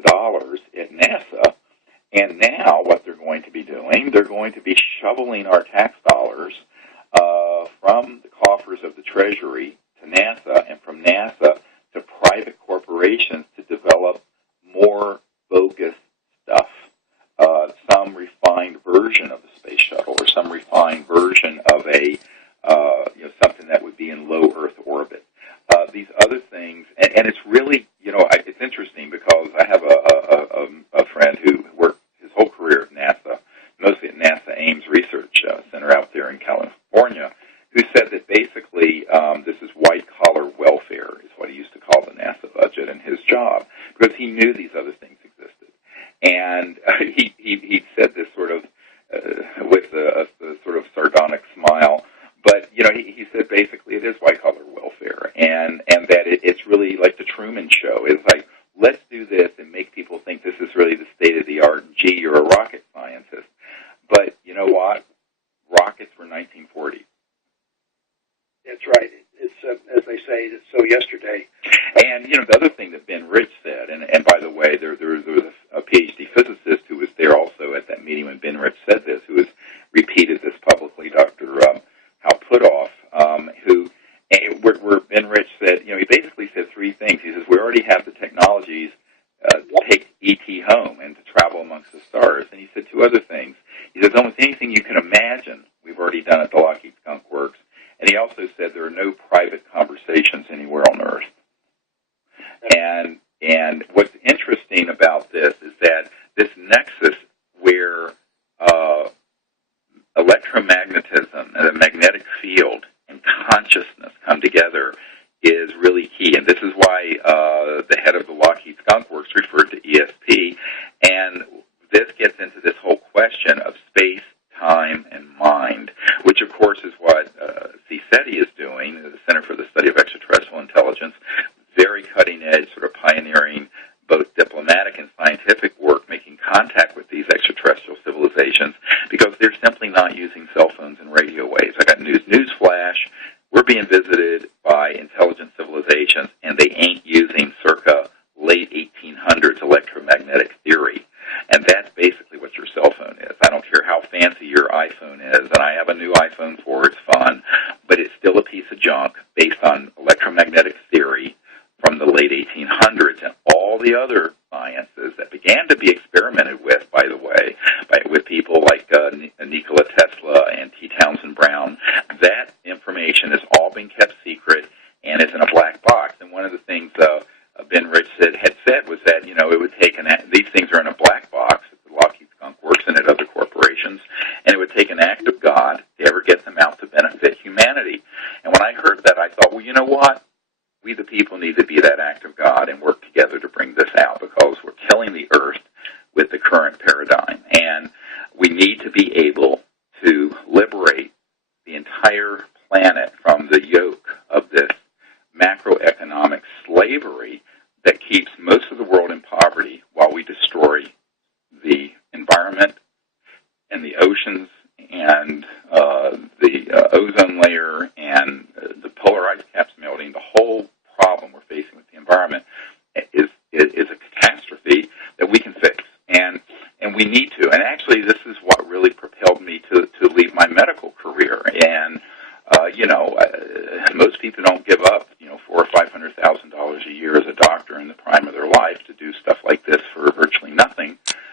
the dollars at NASA. And now what they're going to be doing, they're going to be shoveling our tax dollars from the coffers of the Treasury to NASA, and from NASA to private corporations to develop more bogus stuff, some refined version of a space shuttle or some refined version of a something that would be in low Earth orbit. These other things, and it's really, it's interesting because I have a friend who worked his whole career at NASA, mostly at NASA Ames Research Center out there in California, who said that basically this is white-collar welfare is what he used to call the NASA budget in his job, because he knew these other things existed. And he said this sort of with a sort of sardonic smile, but, he said basically it is white-collar welfare, and that it's really like the Truman Show. It's like, let's do this and make people think this is really the state-of-the-art. Gee, you're a rocket scientist. But you know what? Rockets were 1940. That's right. It's, as they say, it's so yesterday. And, the other thing that Ben Rich said, and by the way, there was a PhD physicist who was there also at that meeting when Ben Rich said this, who has repeated this publicly, Dr. Hal Puthoff, where Ben Rich said, he basically said three things. He says, we already have the technologies to take ET home and to travel amongst the stars. And he said two other things. He says, almost anything you can imagine, we've already done at the Lockheed Skunk Works. And he also said there are no private conversations anywhere on Earth. And what's interesting about this is that this nexus where electromagnetism and the magnetic field and consciousness come together is really key. And this is why the head of the Lockheed Skunk Works referred to ESP. And this gets into this whole question of space, time, and mind, which, of course, is what CSETI is doing, the Center for the Study of Extraterrestrial Intelligence, very cutting-edge, sort of pioneering both diplomatic and scientific work, making contact with these extraterrestrial civilizations, because they're simply not using cell phones and radio waves. I got news flash. We're being visited by intelligent civilizations, and they ain't using circa late 1800s electromagnetic theory. And that's basically what your cell phone is. I don't care how fancy your iPhone is, and I have a new iPhone 4, it's fun, but it's still a piece of junk based on electromagnetic theory from the late 1800s, and all the other sciences that began to be experimented with, by the way, with people like Nikola Tesla and T. Townsend Brown. That information has all been kept secret and is in a black box. And one of the things Ben Rich had said was that, it would take these things are in a black box at the Lockheed Skunk Works and at other corporations, and it would take an act of God to ever get them out to benefit humanity. And when I heard that, I thought, well, you know what? We, the people, need to be that act of God and work together to bring this out, because we're killing the Earth with the current paradigm. And we need to be able to liberate the entire planet from the yoke of this macroeconomic slavery that keeps most of the world in poverty while we destroy the environment and the oceans and the ozone layer and the polar ice caps melting. The whole problem we're facing with the environment is a catastrophe that we can fix, and we need to. And actually, this is